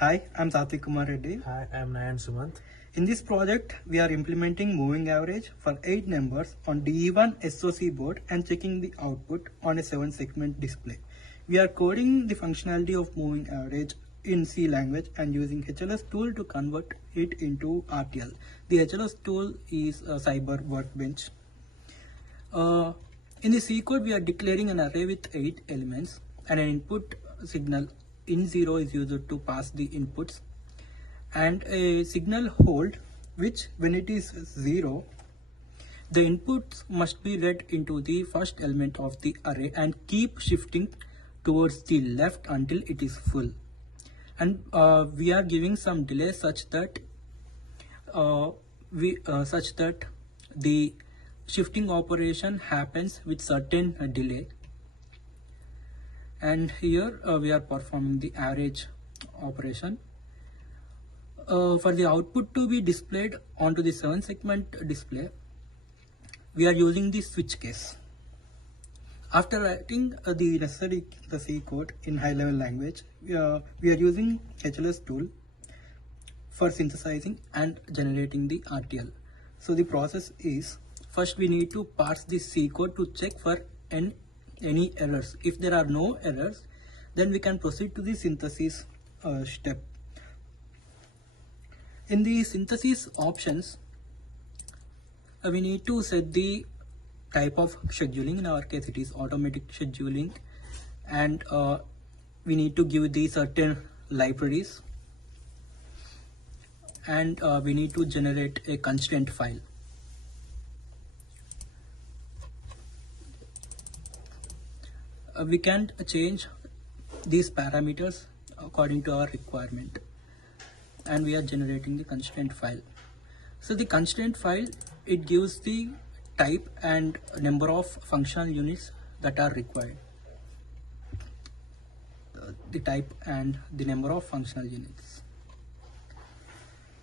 Hi, I'm Sathvick Kumar Reddy. Hi, I'm Nayan Sumanth. In this project, we are implementing moving average for 8 numbers on DE1 SoC board and checking the output on a 7-segment display. We are coding the functionality of moving average in C language and using HLS tool to convert it into RTL. The HLS tool is a cyber workbench. In the C code, we are declaring an array with 8 elements and an input signal in0 is used to pass the inputs and a signal hold, which when it is 0, the inputs must be read into the first element of the array and keep shifting towards the left until it is full. And we are giving some delay such that the shifting operation happens with certain delay. And here we are performing the average operation. For the output to be displayed onto the 7-segment display, we are using the switch case. After writing the necessary C code in high-level language, we are using HLS tool for synthesizing and generating the RTL. So the process is, first we need to parse the C code to check for any errors. If there are no errors, then we can proceed to the synthesis step. In the synthesis options, we need to set the type of scheduling. In our case, it is automatic scheduling, and we need to give the certain libraries, and we need to generate a constraint file. We can change these parameters according to our requirement, and we are generating the constraint file. So the constraint file, it gives the type and number of functional units that are required. The type and the number of functional units.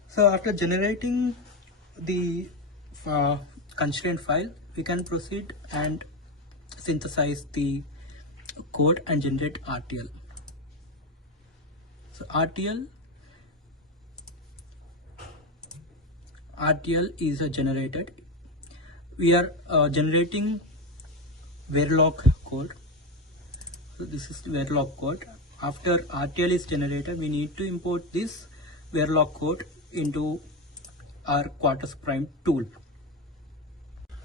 So after generating the constraint file, we can proceed and synthesize the code and generate RTL. So RTL is generated. We are generating Verilog code. So this is the Verilog code. After RTL is generated, we need to import this Verilog code into our Quartus Prime tool.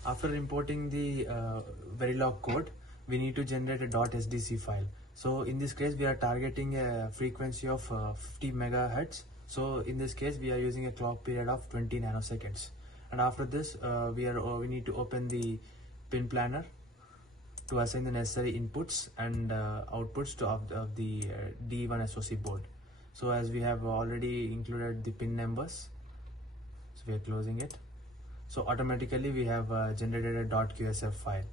After importing the Verilog code, we need to generate a .sdc file. So in this case, we are targeting a frequency of 50 megahertz. So in this case, we are using a clock period of 20 nanoseconds. And after this, we need to open the pin planner to assign the necessary inputs and outputs of the D1 SoC board. So as we have already included the pin numbers, so we are closing it. So automatically we have generated a .qsf file.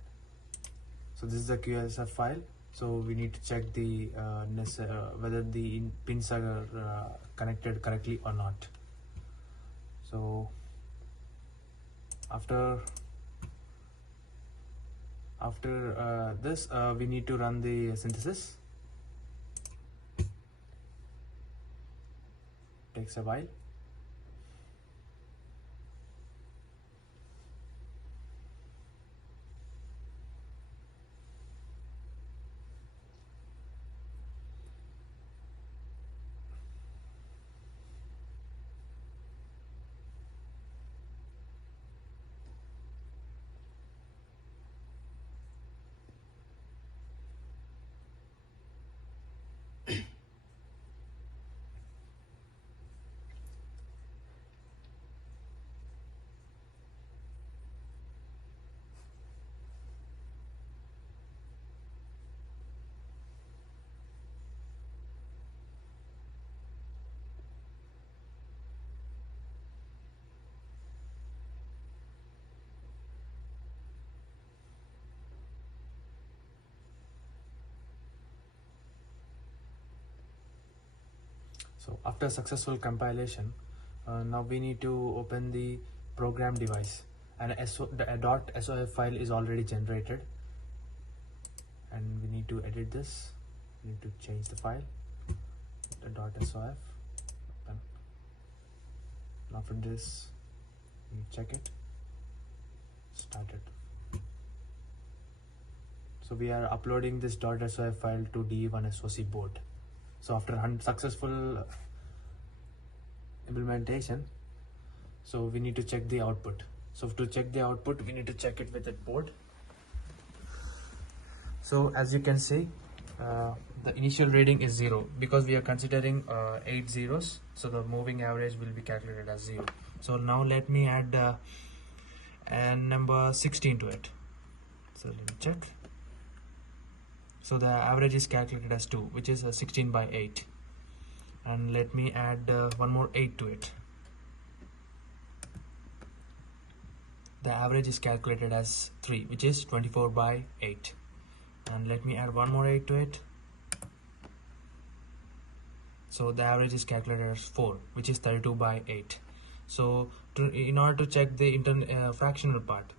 So this is the QSF file. So we need to check the whether the pins are connected correctly or not. So after this, we need to run the synthesis. Takes a while. So after successful compilation, now we need to open the program device, and a .sof file is already generated, and we need to edit this. We need to change the file, the .sof. After this, we check it. Started. So we are uploading this .sy file to D1 SOC board. So after successful implementation, so we need to check the output. So to check the output, we need to check it with the board. So as you can see, the initial reading is 0 because we are considering 8 zeros. So the moving average will be calculated as 0. So now let me add number 16 to it. So let me check. So the average is calculated as 2, which is 16 by 8. And let me add one more 8 to it. The average is calculated as 3, which is 24 by 8. And let me add one more 8 to it. So the average is calculated as 4, which is 32 by 8. So in order to check the fractional part,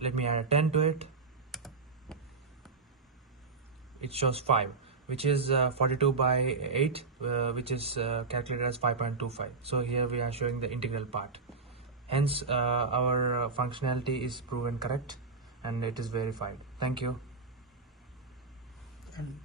let me add a 10 to it. It shows 5, which is 42 by 8, which is calculated as 5.25. So here we are showing the integral part. Hence our functionality is proven correct and it is verified. Thank you. And